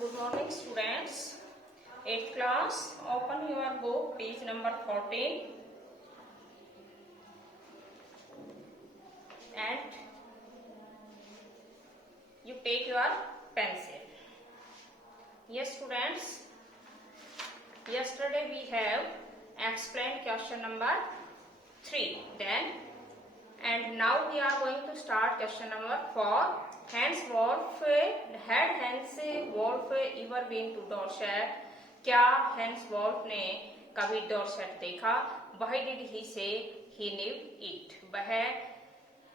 Good morning, students. 8th class, open your book, page number 14, and you take your pencil. Yes, students, yesterday we have explained question number 3. And now we are going to start question number 4. Had Hans Wolf ever been to Dorset? क्या hence wolf ने कभी Dorset देखा? Why did he say he knew it? वह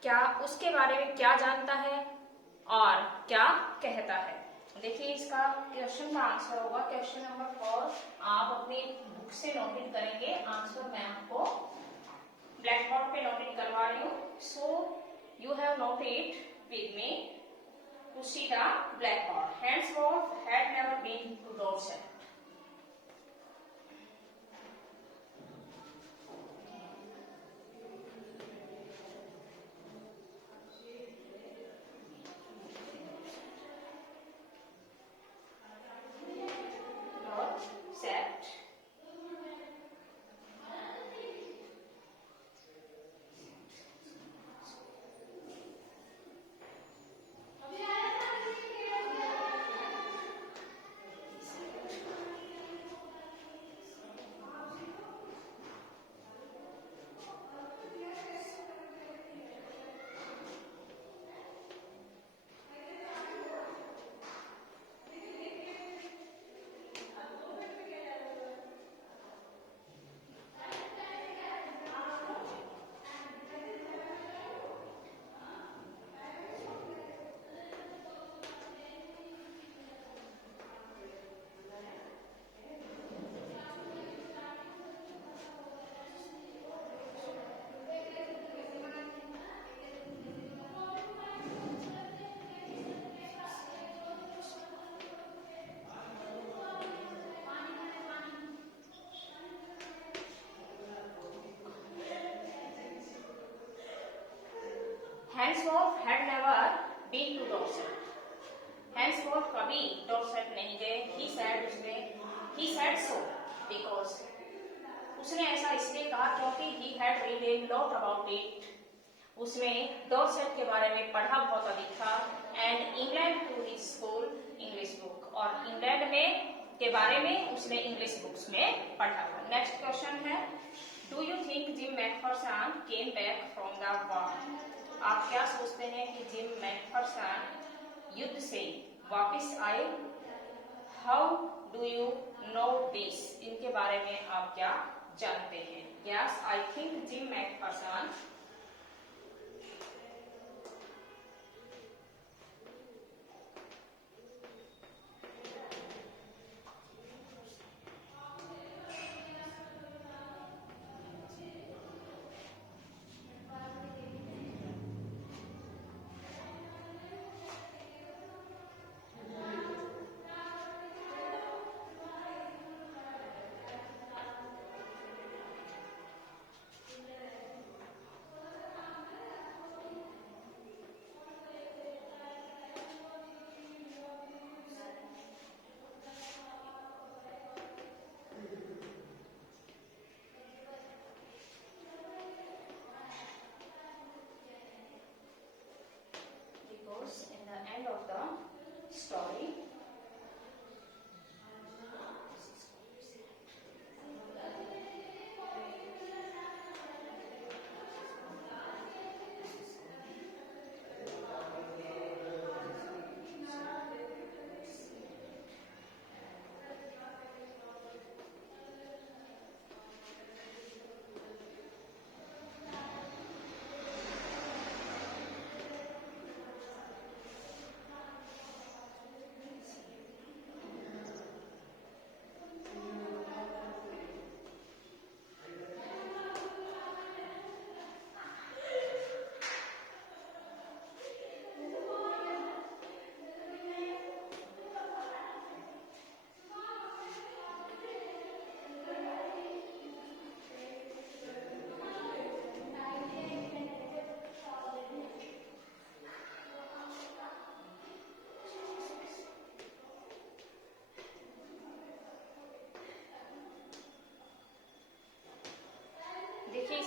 क्या उसके बारे में क्या जानता है और क्या कहता है? देखिए इसका क्वेश्चन का आंसर होगा क्वेश्चन नंबर 4. आप अपनी बुक से नोटिस करेंगे. आंसर मैं आपको ब्लैक बोर्ड पे नोटिस करवा रही हूँ. So you have noted with me to see the blackboard. Hans Wolf had never been to Dorset. Hanswolf had never been to Dorset. Hanswolf कभी Dorset नहीं गए. he said so because उसने ऐसा इसलिए कहा क्योंकि he had read a lot about it. उसने Dorset के बारे में पढ़ा बहुत अधिक था. and England to his school English book. और इंग्लैंड में के बारे में उसने इंग्लिश बुक्स में पढ़ा था. नेक्स्ट क्वेश्चन है, do you think Jim McPherson came back from the war? आप क्या सोचते हैं कि जिम मैकफरसन युद्ध से वापस आए? How do you know this? इनके बारे में आप क्या जानते हैं? Yes, I think Jim McPherson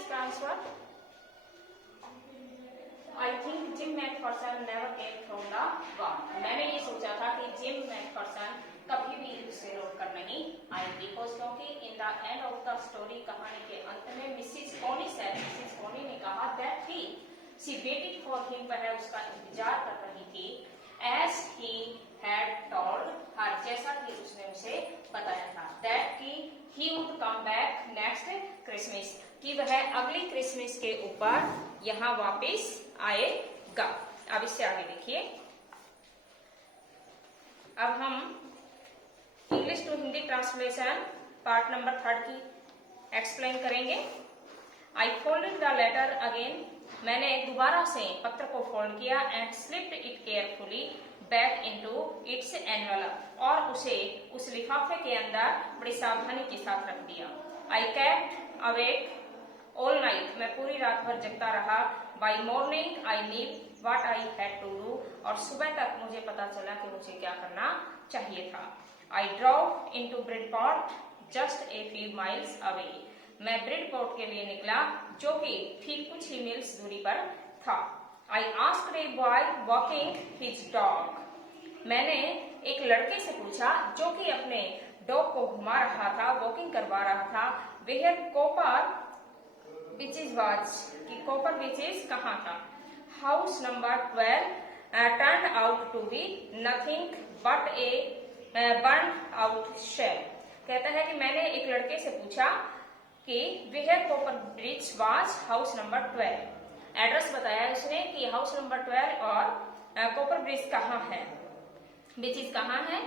इसका answer? I think Jim McPherson never came from the war. मैंने ये सोचा था कि जिम मैकफर्सन कभी भी उससे रोक कर नहीं आई, बिकॉज क्योंकि in the end of the story, कहानी के अंत में मिसिस पोनी ने कहा that he she waited for him, वह उसका इंतजार कर रही थी, as he had told her, जैसा कि उसने उसे बताया था, that he would come back next Christmas, कि वह अगली क्रिसमस के ऊपर यहाँ वापस आएगा। अब इससे आगे देखिए, अब हम English to Hindi translation part number 3 की एक्सप्लेन करेंगे। I folded the letter again, मैंने दोबारा से पत्र को फोल्ड किया, and slipped it carefully back into its envelope, और उसे उस लिफाफे के अंदर बड़ी सावधानी के साथ रख दिया। I kept awake all night, मैं पूरी रात भर जगता रहा। By morning I knew what I had to do, और सुबह तक मुझे पता चला कि मुझे क्या करना चाहिए था। I drove into Bridport just a few miles away, मैं ब्रिडपोर्ट के लिए निकला जो कि फिर कुछ ही मील्स दूरी पर था। I asked a boy walking his dog, मैंने एक लड़के से पूछा जो कि अपने डॉग को घुमा रहा था, वॉकिंग करवा रहा था, वेयर कॉपर बीचेस वाज, कि कॉपर बीचेस कहाँ था। House number 12 turn out to be nothing but a burn out shell, कहता है कि मैंने एक लड़के से पूछा कि where Copper Bridge was house number 12, address बताया उसने कि हाउस नंबर 12 और कॉपर ब्रिज कहाँ है, बीचेस कहाँ है।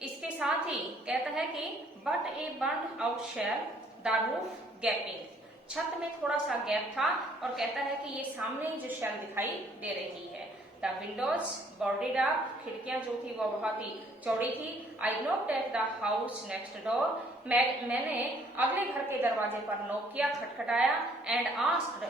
इसके साथ ही कहता है कि but a burn out shell the roof gaping, छत में थोड़ा सा गैप था, और कहता है कि ये सामने ही जो शेल दिखाई दे रही है। द विंडोज बोर्डेड अप, खिड़कियां जो थी वो बहुत ही चौड़ी थी। I knocked at the house next door, मैंने अगले घर के दरवाजे पर नॉक किया, खटखटाया, and asked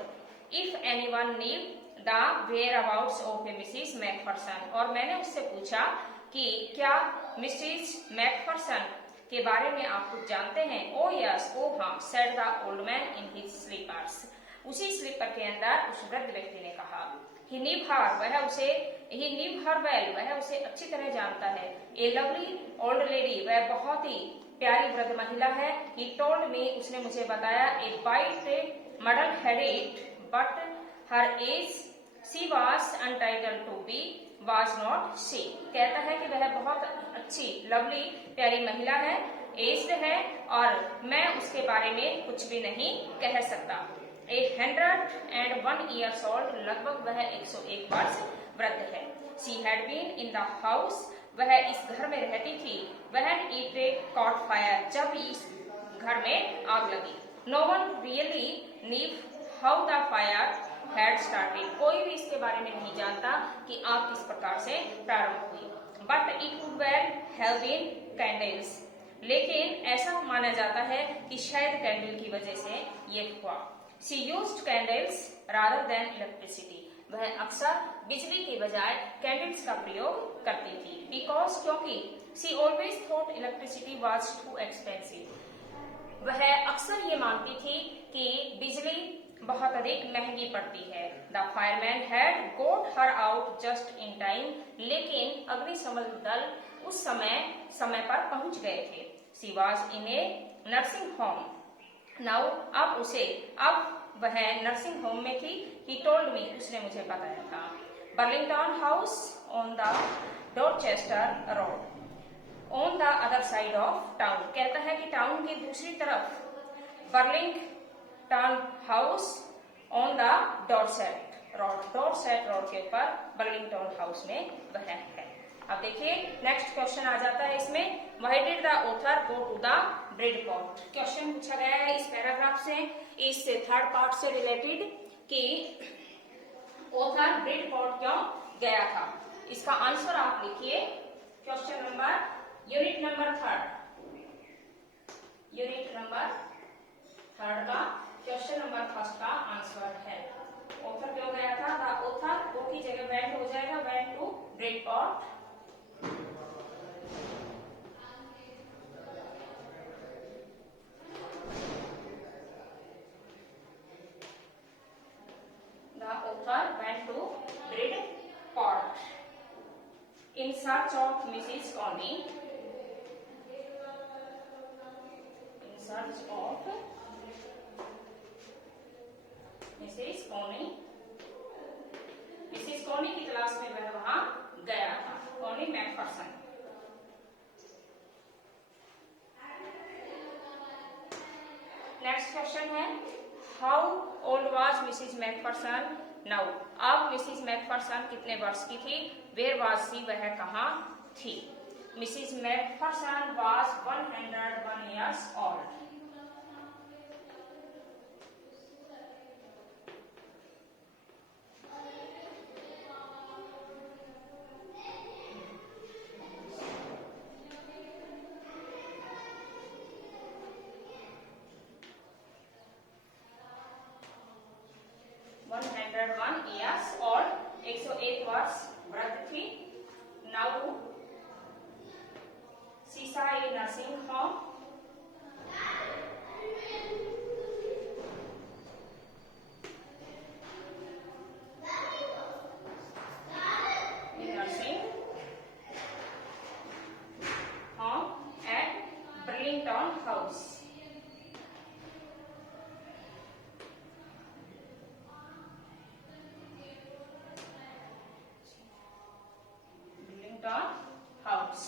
if anyone knew the whereabouts of Mrs McPherson, और मैंने उससे पूछा कि क्या मिसिस मैकफर्सन के बारे में आप कुछ जानते हैं। ओ यस, ओ हाँ, said the old man in his slippers, उसी स्लीपर के अंदर उस वृद्ध व्यक्ति ने कहा। ही न्यू हर, वह उसे अच्छी तरह जानता है। ए लवली ओल्ड लेडी, वह बहुत ही प्यारी वृद्ध महिला है। ही टोल्ड मी, उसने मुझे बताया, a white muddle headed but her age she was entitled to be was not she, कहता है कि वह बहुत अच्छी लवली प्यारी महिला है, एज्ड है, और मैं उसके बारे में कुछ भी नहीं कह सकता। 101 years old, लगभग वह 101 वर्ष वृद्ध है। She had been in the house, वह इस घर में रहती थी। When it caught fire, जब इस घर में आग लगी। No one really knew how the fire had started, कोई भी इसके बारे में नहीं जानता कि आग किस प्रकार से प्रारंभ हुई। But it could well have been candles, लेकिन ऐसा माना जाता है कि शायद कैंडल की वजह से ये हुआ। She used candles rather than electricity, वह अक्सर बिजली के बजाय कैंडल्स का प्रयोग करती थी। Because, क्योंकि she always thought electricity was too expensive, वह अक्सर ये मानती थी कि बिजली बहुत अधिक महंगी पड़ती है। The fireman had got her out just in time, लेकिन अग्निशमन दल उस समय पर पहुंच गए थे। She was in a nursing home now, अब वह नर्सिंग होम में थी। ही टोल्ड मी, उसने मुझे बताया था। Burlington house on the Dorchester road on the other side of town, कहता है कि टाउन की दूसरी तरफ Burlington house on the Dorset road के ऊपर बर्लिंगटन हाउस में वह है। अब देखिए नेक्स्ट क्वेश्चन आ जाता है इसमें, why did the author go to the Bridport. Question पूछा गया है इस पैराग्राफ से, इस थर्ड पार्ट से रिलेटेड, कि ऑथर ब्रिडपोर्ट क्यों गया था। इसका आंसर आप लिखिए। Question number unit number third का क्वेश्चन नंबर फर्स्ट का आंसर है। ऑथर क्यों गया था, द ऑथर गो की जगह वेंट हो जाएगा, went to Bridport. In search of Mrs. Connie. In search of Mrs. Connie. Mrs. Connie की तलाश में वह वहां गया था. Connie Macpherson. नेक्स्ट क्वेश्चन है how old was Mrs McPherson now. अब मिसिज मैकफरसन कितने वर्ष की थी. वेयर वाज सी, वह कहाँ थी. Mrs McPherson was 101 years old. years old. 101 वर्ष वृद्ध थी. Now she's a nursing home. Nursing home at Burlington House. House.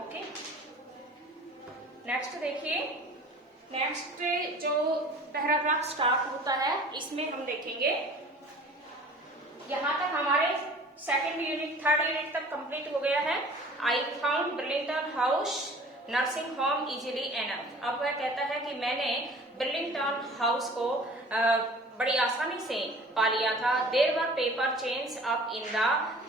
Okay. Next देखिए. नेक्स्ट जो पैराग्राफ स्टार्ट होता है इसमें हम देखेंगे यहां तक हमारे सेकेंड यूनिट थर्ड यूनिट तक कंप्लीट हो गया है. I found Burlington House nursing home easily enough. अब वह कहता है कि मैंने बर्लिंगटन हाउस को बड़ी आसानी से पा लिया था. There were paper chains up in the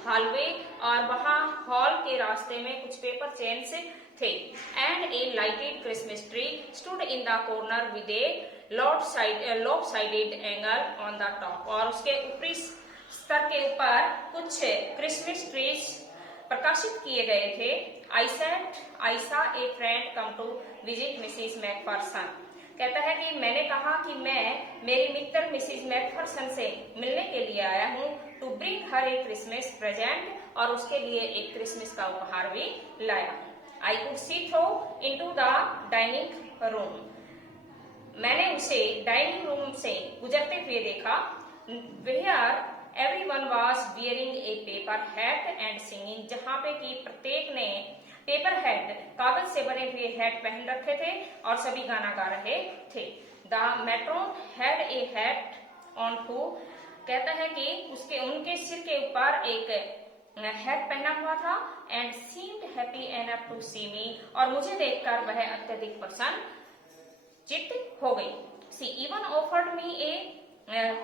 hallway. और वहां हॉल के रास्ते में कुछ पेपर चेन्स थे. And a lighted Christmas tree stood in the corner with a lopsided angle on the top. और उसके ऊपरी स्तर के ऊपर कुछ क्रिसमस ट्रीज प्रकाशित किए गए थे. I saw a friend come to visit Mrs Macpherson. कहता है कि मैंने कहा कि मैं मेरी मित्र मिसिज मैकफरसन से मिलने के लिए आया हूँ. To bring her a Christmas present. और उसके लिए एक क्रिसमस का उपहार भी लाया हूँ. I could see through into the dining room. मैंने उसे डाइनिंग रूम से गुजरते हुए देखा. Where everyone was wearing a paper hat and singing. जहाँ पे कि प्रत्येक ने पेपर हैट कागज से बने हुए हैट पहन रखे थे और सभी गाना गा रहे थे. The matron had a hat on too. कहता है कि उनके सिर के ऊपर एक हैट पहना हुआ था. And seemed happy enough to see me. और मुझे देखकर वह अत्यधिक प्रसन्न चित्त हो गई. She even offered me a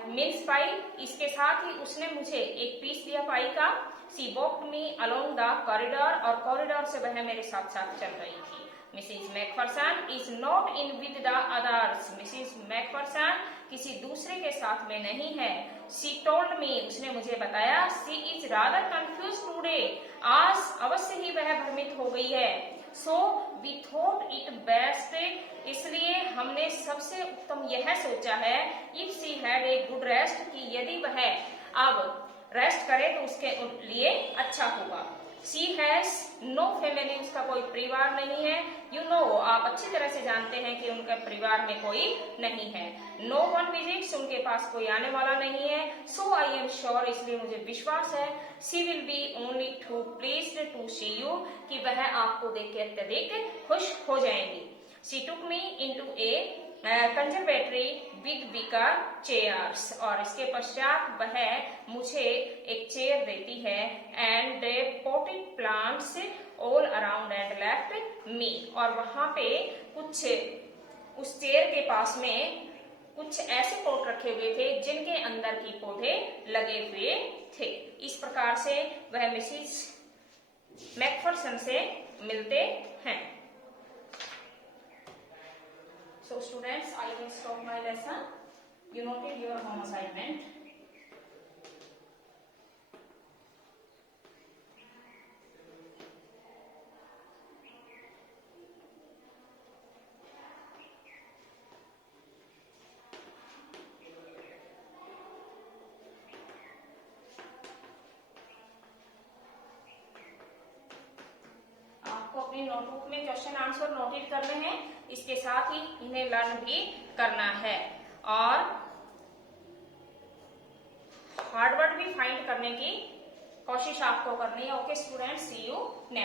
mince pie. इसके साथ ही उसने मुझे एक पीस दिया पाई का. She walked me along the corridor. और कॉरिडोर से वह मेरे साथ साथ चल रही थी. Mrs McPherson is not in with the others. Mrs McPherson किसी दूसरे के साथ में नहीं है. She told me. उसने मुझे बताया. She is rather confused today. आज अवश्य ही वह भ्रमित हो गई है. So we thought it best. इसलिए हमने सबसे उत्तम यह सोचा है. If she had a good rest. कि यदि वह अब रेस्ट करे तो उसके लिए अच्छा होगा. She has no family. उसका कोई परिवार नहीं है. You know. आप अच्छी तरह से जानते हैं कि उनके परिवार में कोई नहीं है. No one visits. उनके पास कोई आने वाला नहीं है. So I am sure. इसलिए मुझे विश्वास है. She will be only too pleased to see you. कि वह आपको देख के अत्यधिक खुश हो जाएंगी. She took me into a conservatory with wicker chairs. और इसके पश्चात वह मुझे एक चेयर देती है. And potted plants all around and left me. और वहां पे कुछ उस चेयर के पास में कुछ ऐसे पॉट रखे हुए थे जिनके अंदर की पौधे लगे हुए थे. इस प्रकार से वह मिसिज मैकफरसन से मिलते हैं. So students, I will stop my lesson. You noted your home assignment. Notebook में क्वेश्चन आंसर नोटेड करने हैं, इसके साथ ही इन्हें लर्न भी करना है और हार्ड वर्ड भी फाइंड करने की कोशिश आपको करनी है। Okay students, see you next.